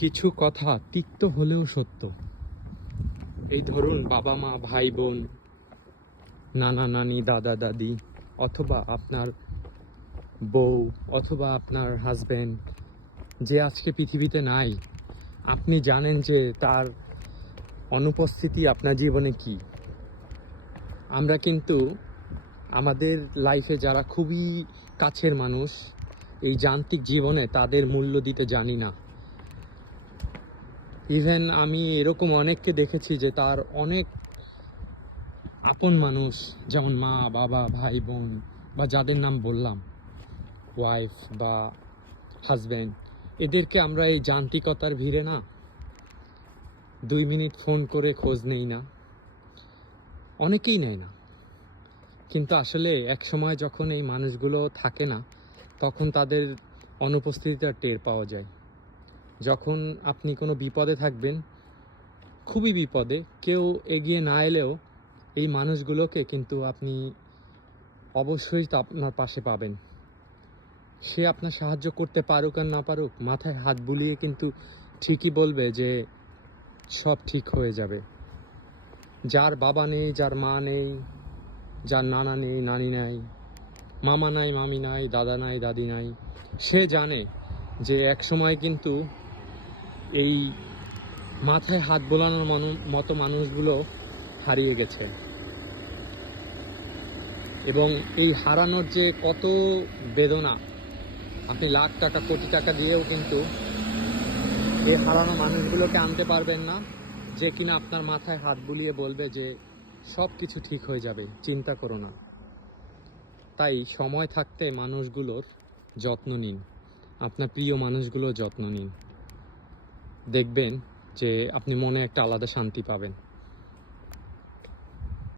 কিছু কথা তিক্ত হলেও সত্য। এই ধরুন, বাবা মা, ভাই বোন, নানা নানি, দাদা দাদি, অথবা আপনার বউ, অথবা আপনার হাজবেন্ড, যে আজকে পৃথিবীতে নাই, আপনি জানেন যে তার অনুপস্থিতি আপনার জীবনে কি। আমরা কিন্তু আমাদের লাইফে যারা খুবই কাছের মানুষ, এই যান্ত্রিক জীবনে তাদের মূল্য দিতে জানি না। ইভেন আমি এরকম অনেককে দেখেছি যে তার অনেক আপন মানুষ, যেমন মা, বাবা, ভাই, বোন, বা যাদের নাম বললাম, ওয়াইফ বা হাজব্যান্ড, এদেরকে আমরা এই যান্ত্রিকতার ভিড়ে না 2 মিনিট ফোন করে খোঁজ নেই না, অনেকেই নেয় না। কিন্তু আসলে এক সময় যখন এই মানুষগুলো থাকে না, তখন তাদের অনুপস্থিতিটা টের পাওয়া যায়। যখন আপনি কোনো বিপদে থাকবেন, খুবই বিপদে, কেউ এগিয়ে না এলেও এই মানুষগুলোকে কিন্তু আপনি অবশ্যই তা আপনার পাশে পাবেন। সে আপনার সাহায্য করতে পারুক আর না পারুক, মাথায় হাত বুলিয়ে কিন্তু ঠিকই বলবে যে সব ঠিক হয়ে যাবে। যার বাবা নেই, যার মা নেই, যার নানা নেই, নানি নাই, মামা নাই, মামি নাই, দাদা নাই, দাদি নাই, সে জানে যে এক সময় কিন্তু এই মাথায় হাত বোলানোর মতো মানুষগুলো হারিয়ে গেছে। এবং এই হারানোর যে কত বেদনা, আপনি লাখ টাকা, কোটি টাকা দিয়েও কিন্তু এই হারানো মানুষগুলোকে আনতে পারবেন না, যে কিনা আপনার মাথায় হাত বুলিয়ে বলবে যে সব কিছু ঠিক হয়ে যাবে, চিন্তা করো না। তাই সময় থাকতে মানুষগুলোর যত্ন নিন, আপনার প্রিয় মানুষগুলোর যত্ন নিন। দেখবেন যে আপনি মনে একটা আলাদা শান্তি পাবেন।